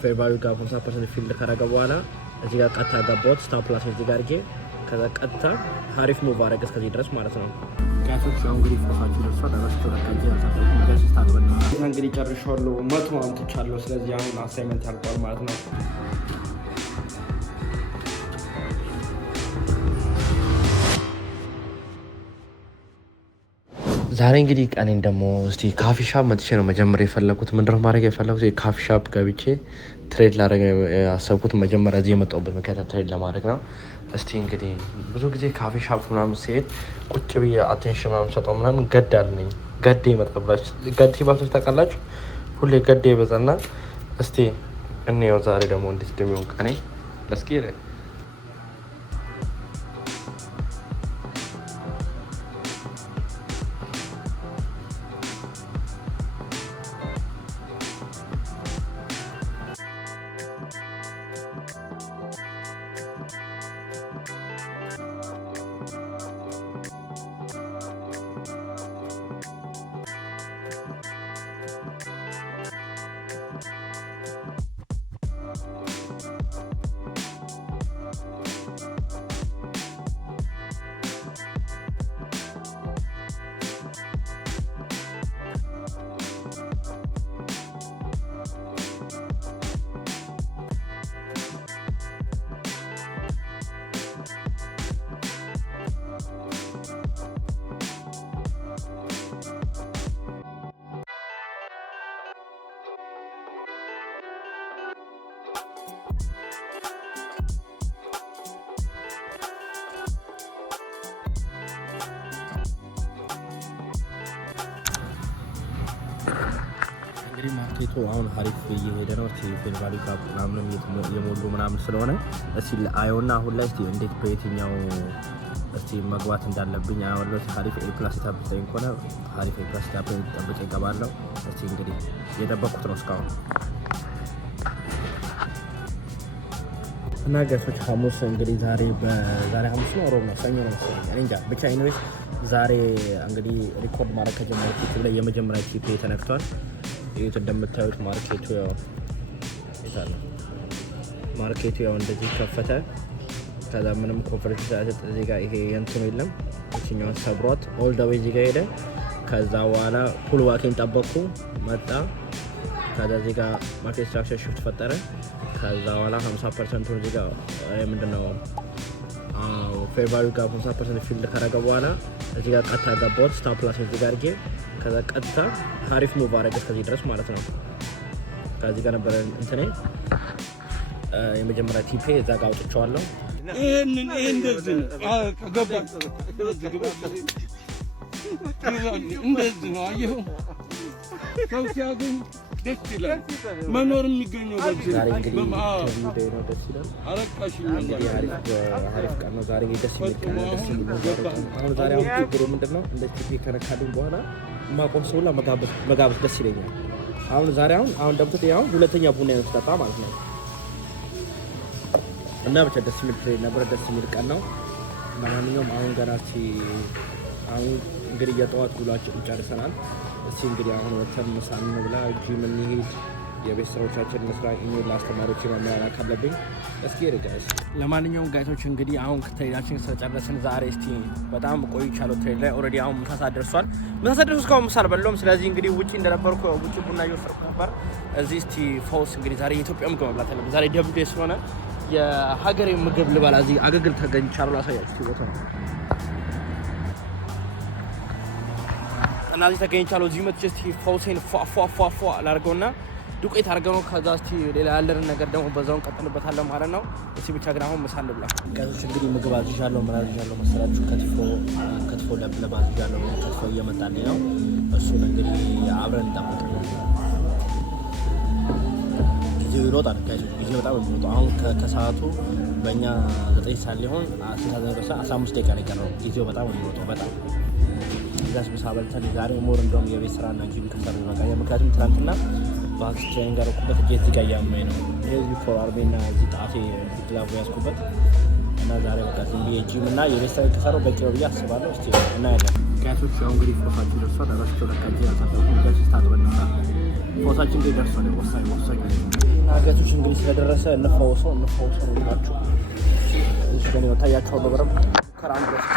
ፌር ቫልዩ ጋር 50% ፊልድ ካረገ በኋላ እዚህ ጋር ቀጥታ ገባሁት ስታፕ ፕላስ እዚህ ጋር አድርጌ ከዛ ቀጥታ ሀሪፍ ሙቭ አረገ እስከዚህ ድረስ ማለት ነው። ጋቶች ያው እንግዲህ ፎቶአችሁ ደርሷል። አረስቶ ለካጂ ያሳደቁ ጋር ስታርበን እንግዲህ ጨርሻለሁ። 100 አምጥቻለሁ። ስለዚህ አሁን አሳይመንት አልቋል ማለት ነው። ዛሬ እንግዲህ ቀኔን ደግሞ እስቲ ካፊ ሻፕ መጥቼ ነው መጀመሪያ የፈለኩት። ምንድነው ማድረግ የፈለኩት የካፊ ሻፕ ገብቼ ትሬድ ላደረግ ያሰብኩት መጀመሪያ እዚህ የመጣሁበት ምክንያት ትሬድ ለማድረግ ነው። እስቲ እንግዲህ ብዙ ጊዜ ካፊ ሻፕ ምናምን ሲሄድ ቁጭ ብዬ አቴንሽን ምናምን ሰጠው ምናምን ገድ አለኝ። ገዴ ይመጣብላችሁ። ገዴ ባልቶች ታውቃላችሁ። ሁሌ ገዴ ይበዛና እስቲ እንየው ዛሬ ደግሞ እንዴት እንደሚሆን ቀኔ ለስኪ እንግዲህ ማርኬቱ አሁን አሪፍ እየሄደ ነው። ፌር ቫልዩ ጋር ምናምን የሞሉ ምናምን ስለሆነ እስቲ አየውና አሁን ላይ እስቲ እንዴት በየትኛው እስቲ መግባት እንዳለብኝ አያወለው። አሪፍ ኤ ፕላስ ታብተኝ ከሆነ አሪፍ ኤ ፕላስ ታብተኝ ጠብቄ እገባለሁ። እስቲ እንግዲህ የጠበቅኩት ነው እስካሁን እና ገሶች ሐሙስ እንግዲህ ዛሬ ሐሙስ ነው ሮብ ነው ሰኞ ነው መሰለኝ እኔ እንጃ ብቻ ኢንዌስ ዛሬ እንግዲህ ሪኮርድ ማድረግ ከጀመርኩት ላይ የመጀመሪያ ቺፕ ተነክቷል። ይሄ እንደምታዩት ማርኬቱ ያው ይታለ ማርኬቱ ያው እንደዚህ ከፈተ። ከዛ ምንም ኮንፈረንስ ሳይሰጥ እዚህ ጋር ይሄ የንቱን የለም እቺኛው ሰብሯት ኦል ዳ ዌይ እዚህ ጋር ሄደ። ከዛ በኋላ ፑል ባኪን ጠበቅኩ መጣ። ከዛ እዚህ ጋር ማርኬት ስትራክቸር ሽፍት ፈጠረ። ከዛ በኋላ 50% እዚህ ጋር ምንድነው ፌር ቫልዩ ጋር 50% ፊልድ ካረገ በኋላ እዚህ ጋር ቀጥታ ገባሁት ስታፕ ፕላስ እዚህ ጋር አድርጌ ከዛ ቀጥታ ሀሪፍ ሙቭ አረገ እስከዚህ ድረስ ማለት ነው። ከዚህ ጋር ነበር እንትኔ የመጀመሪያ ቲፔ እዛ ጋር አውጥቼዋለሁ። ይሄን እንደዚህ ነው ከገባ እንደዚህ ነው አየሁ። ሰው ሲያገኝ ደስ ይላል። መኖር የሚገኘው በዚህ ዛሬ እንግዲህ ነው ደስ ይላል። አረቃሽ እንግዲህ አሪፍ ቀን ነው ዛሬ። ደስ የሚል ቀን ነው። ደስ የሚል ነው። አሁን ዛሬ አሁን ችግሩ ምንድነው እንደ ቲፒ ከነካልኝ በኋላ ማቆም ሰውላ መጋበዝ ደስ ይለኛል። አሁን ዛሬ አሁን ደምጥት ያው ሁለተኛ ቡና ነው ተጣጣ ማለት ነው። እና ብቻ ደስ የሚል ትሬድ ነበር። ደስ የሚል ቀን ነው። ማንኛውም አሁን ገና አሁን እንግዲህ የጠዋት ውሏችን ጨርሰናል። እስቲ እንግዲህ አሁን ወተን ምሳ እንብላ፣ ጂም እንሂድ፣ የቤት ስራዎቻችን መስራ፣ ኢሜል ለአስተማሪዎች ማመላክ አለብኝ። እስኪ ርቀስ ለማንኛውም ጋይቶች እንግዲህ አሁን ትሬዳችን ስለጨረስን ዛሬ እስቲ በጣም ቆይቻለሁ ትሬድ ላይ ኦልሬዲ አሁን ምሳ ሰዓት ደርሷል። ምሳ ሰዓት ደርሶ እስካሁን ምሳ አልበላሁም። ስለዚህ እንግዲህ ውጪ እንደነበርኩ ውጪ ቡና እየወሰድኩ ነበር። እዚህ እስቲ ፎስ እንግዲህ ዛሬ የኢትዮጵያ ምግብ መብላት አለብን። ዛሬ ደብሉ ዴይ ስለሆነ የሀገሬ ምግብ ልበላ እዚህ አገግል ተገኝቻለሁ። ላሳያችሁ ቦታ ነው እና እዚህ ተገኝቻለሁ። እዚህ መጥቼ እስቲ ፎሴን ፏ ላድርገውና ዱቄት አድርገው ነው። ከዛ እስቲ ሌላ ያለንን ነገር ደግሞ በዛውን ቀጥልበታለን ማለት ነው። እስቲ ብቻ ግን አሁን ምሳ እንብላ ጋይስ። እንግዲህ ምግብ አዝዣለሁ። ምን አዝዣለሁ መሰላችሁ? ከትፎ ለብ አዝዣለሁ። ከትፎ እየመጣልኝ ነው። እሱን እንግዲህ አብረን እንጠብቃለን። ጊዜው ይሮጣል ጋይስ። ጊዜው በጣም የሚሮጠው አሁን ከሰዓቱ በእኛ 9 ሰዓት ሊሆን 15 ደቂቃ ነው የቀረው። ጊዜው በጣም የሚሮጠው በጣም ጋስ ምሳ በልተን ዛሬ ሞር እንደውም የቤት ስራና ጂም ከሰሩ በቃ ምክንያቱም ትናንትና ባክስ ትሬኒንግ አደረኩበት እጄ እዚህ ጋር እያመመኝ ነው። እዚህ ፎር አርቤና እዚህ ጣቴ ግላቡ ያዝኩበት እና ዛሬ በቃ ዝም ብዬ ጂም እና የቤት ስራ ከሰራው በቂ ነው ብዬ አስባለሁ። እስቲ እናያለን። ጋሶች ያው እንግዲህ ፎቶአችሁ ደርሷል። አረስቶ ለካጂ ያሳደቁ ጋስ ታጥበን ፎቶአችን እንግዲህ ደርሷል። ወሳኝ ናገቶች እንግዲህ ስለደረሰ እንፈወሰው ነው የሚሏቸው። እዚህ ጋር ነው ታያቸው በበረም ከራም ድረስ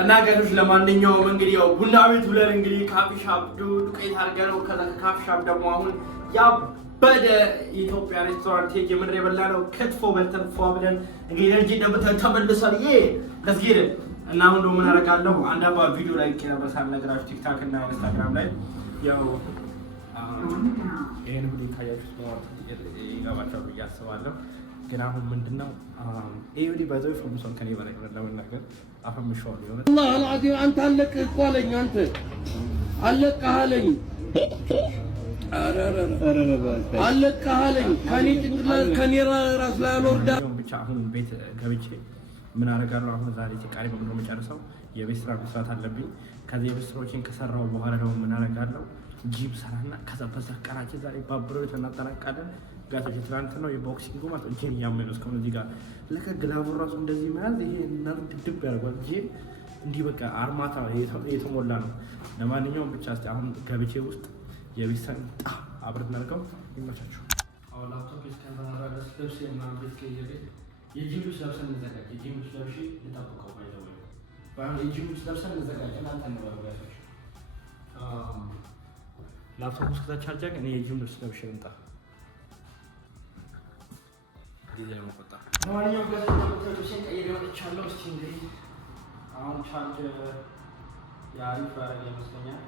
እና ገቶች ለማንኛውም እንግዲህ ያው ቡና ቤት ብለን እንግዲህ ካፊ ሻፕ ዱቄት አድርገነው ከዛ ከካፊ ሻፕ ደግሞ አሁን ያበደ የኢትዮጵያ ሬስቶራንት ሄጅ የምድር የበላ ነው ክትፎ በልተን ፏ ብለን እንግዲህ ኤነርጂ እንደምታዩት ተመልሷል። ለስጌድ እና አሁን ደግሞ ምን አደርጋለሁ አንድ አባ ቪዲዮ ላይ ከበሳል ነገራችሁ ቲክታክ እና ኢንስታግራም ላይ ያው ይሄን ሁሉ ካያችሁት ነው ይገባችኋል ብዬ አስባለሁ። ግን አሁን ምንድነው ኤዩዲ ባይዘው ፈምሶን ከኔ በላይ ለመናገር አፈምሽዋለሁ የሆነ አላህ አልዓዚም አንተ አለቅህ እኮ አለኝ። አንተ አለቅህ አለኝ። አለቅህ አለኝ። ከኔ ጭንቅላት ከኔ ራስ ላይ አልወርዳ ብቻ አሁን ቤት ገብቼ ምን አደርጋለሁ አሁን ዛሬ ተቃሪ በምን ነው የምጨርሰው የቤት ስራ መስራት አለብኝ። ከዚህ የቤት ስራዎችን ከሰራው በኋላ ደግሞ ምን አደርጋለሁ ጂም ሰራና ከዛ በዛ ቀናችን ዛሬ ባብረው ተናጠናቃለን። ጋቶች ትናንት ነው የቦክሲንግ ማለት እጄን እያመመኝ እስከ እዚህ ጋር ለካ ግላቡ ራሱ እንደዚህ መያዝ ይሄ ነርቭ ድብድብ ያደርጋል። እጄን እንዲህ በቃ አርማታ የተሞላ ነው። ለማንኛውም ብቻ እስኪ አሁን ገብቼ ውስጥ የቤት ስራ አብረን እናድርገው። ይመቻችሁ። አሁን ላፕቶፕ እስከናራዳስ ልብስ የማን ቤት ከይዘገ የጂም ልብስ ለብሰን እንዘጋጅ። የጂም ልብስ ለብሼ ልጠብቀው ባይዘው ባይሆን የጂም ልብስ ለብሰን እንዘጋጅ። እናንተ ነው ጋቶች ላፕቶፕ ውስጥ ከተቻርጀ እኔ የጂም ልብስ ለብሼ ልምጣ። ጊዜ መቆጣ ለማንኛውም ገቶችን ቀይሬ መጥቻለሁ። እስኪ እንግዲህ አሁን ቻርጅ የአሪፍ ያደረገ ይመስለኛል።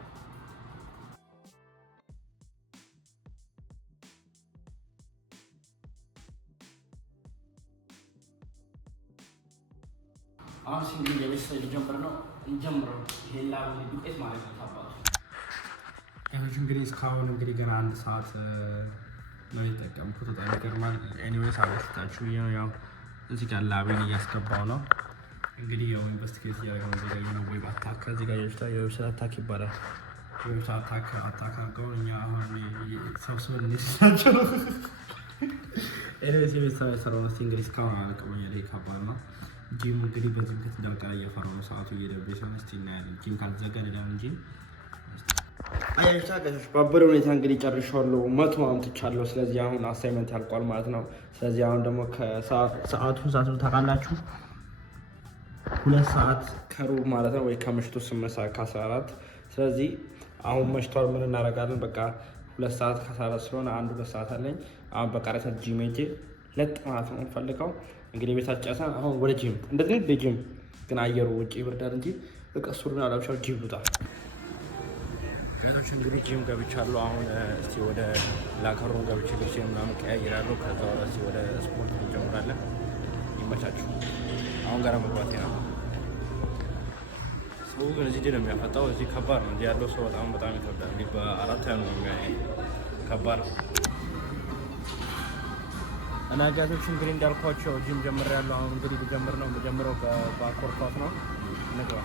አሁን እንግዲህ የቤት ስራ ሊጀምር ነው። እንጀምረው ይሄን ላብ ዱቄት ማለት ነው ታባቱ ያዎች እንግዲህ እስካሁን እንግዲህ ገና 1 ሰዓት ነው የተጠቀምኩት። በጣም ይገርማል። ኤኒዌይስ አበሽታችሁ ያው እዚህ ጋር ላቤን እያስገባው ነው እንግዲህ ያው ኢንቨስቲጌት እያደረገው ነው። ወይ አታክ እዚህ ጋር ያዩታ የዌብሳይት አታክ ይባላል። የዌብሳይት አታክ አድርገው እኛ አሁን ሰብስበን እንስላቸው ነው። ኤኒዌይስ የቤተሰብ የሰራው ነው እንግዲህ እስካሁን አላውቅም። ያለ ከባድ ነው። ጂም እንግዲህ በዚህ ምክንያት እንዳልቀረ እየፈራሁ ነው። ሰዓቱ እየደበሰ ነው። እስቲ እናያለን። ጂም ካልተዘጋ ሌላም እንጂ አያይታ ጋር ባበረ ሁኔታ እንግዲህ ጨርሻለሁ። 100 አምጥቻለሁ። ስለዚህ አሁን አሳይመንት ያልቋል ማለት ነው። ስለዚህ አሁን ደግሞ ከሰዓቱን ታውቃላችሁ 2 ሰዓት ከሩብ ማለት ነው ወይ ከምሽቱ 8 ሰዓት ከ14 ስለዚህ አሁን መሽቷል። ምን እናደርጋለን በቃ 2 ሰዓት ከ14 ስለሆነ 1-2 ሰዓት አለኝ። አሁን በቃ ራሳት ጂም ሄጄ ለጥ ማለት ነው ፈልገው እንግዲህ ቤታችን ጨርሰን አሁን ወደ ጂም እንደዚህ ለጂም ግን አየሩ ውጪ ይበርዳል እንጂ በቃ ሱሪና አላብሻው ጂም ልውጣ። ገቶች እንግዲህ ጂም ገብቻለሁ። አሁን እስቲ ወደ ላከሩን ገብቼ ልብሴ ምናምን ቀያይራለሁ። ከዛ ወደ ስፖርት እንጀምራለን። ይመቻችሁ። አሁን ጋር መግባቴ ነው። ሰው ግን እዚህ ነው የሚያፈጣው። እዚህ ከባድ ነው። እዚህ ያለው ሰው በጣም ይከብዳል። በአራት ነው የሚያይ ከባድ ነው። እና ጋቶች እንግዲህ እንዳልኳቸው ጂም ጀምሬያለሁ። አሁን እንግዲህ ልጀምር ነው። የምጀምረው በአኮርቷት ነው። እንግባ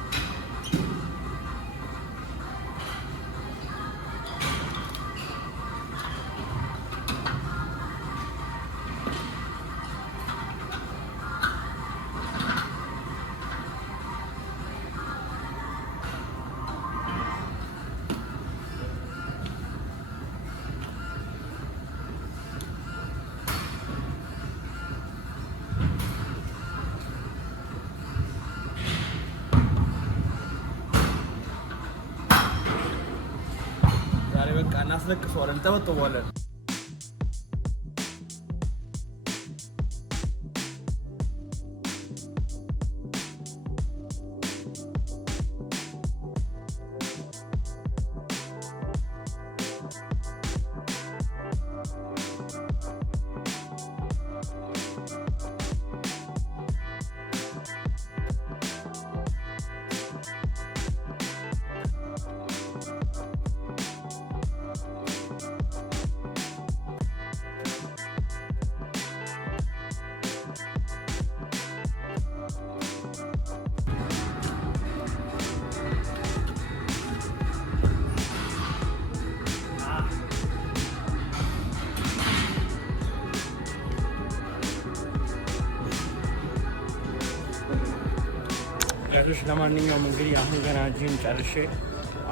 በቃ እናስለቅሰዋለን፣ እንጠበጥበዋለን። ጋይሶች ለማንኛውም እንግዲህ አሁን ገና ጂም ጨርሼ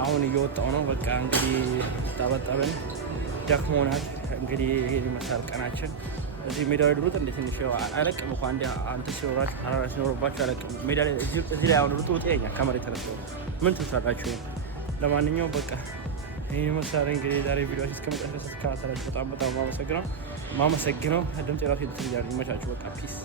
አሁን እየወጣው ነው። በቃ እንግዲህ ታበጣበን ደክሞናል። እንግዲህ ይሄን ይመስላል ቀናችን። እዚህ ሜዳ ላይ ሩጥ እንደ ትንሽ አይለቅም እኮ አንተ ሲኖራችሁ ሐራራ ሲኖርባችሁ አይለቅም። ሜዳ ላይ እዚህ ላይ አሁን ሩጥ ውጤኛ ከመሬት ተነስቶ ምን ትሰራችሁ? ለማንኛውም በቃ ይሄን ይመስላል እንግዲህ ዛሬ ቪዲዮአችን እስከመጨረሻ ተከታተላችሁ በጣም ማመሰግነው። ድምጽ ራሱ ይመቻችሁ። በቃ ፒስ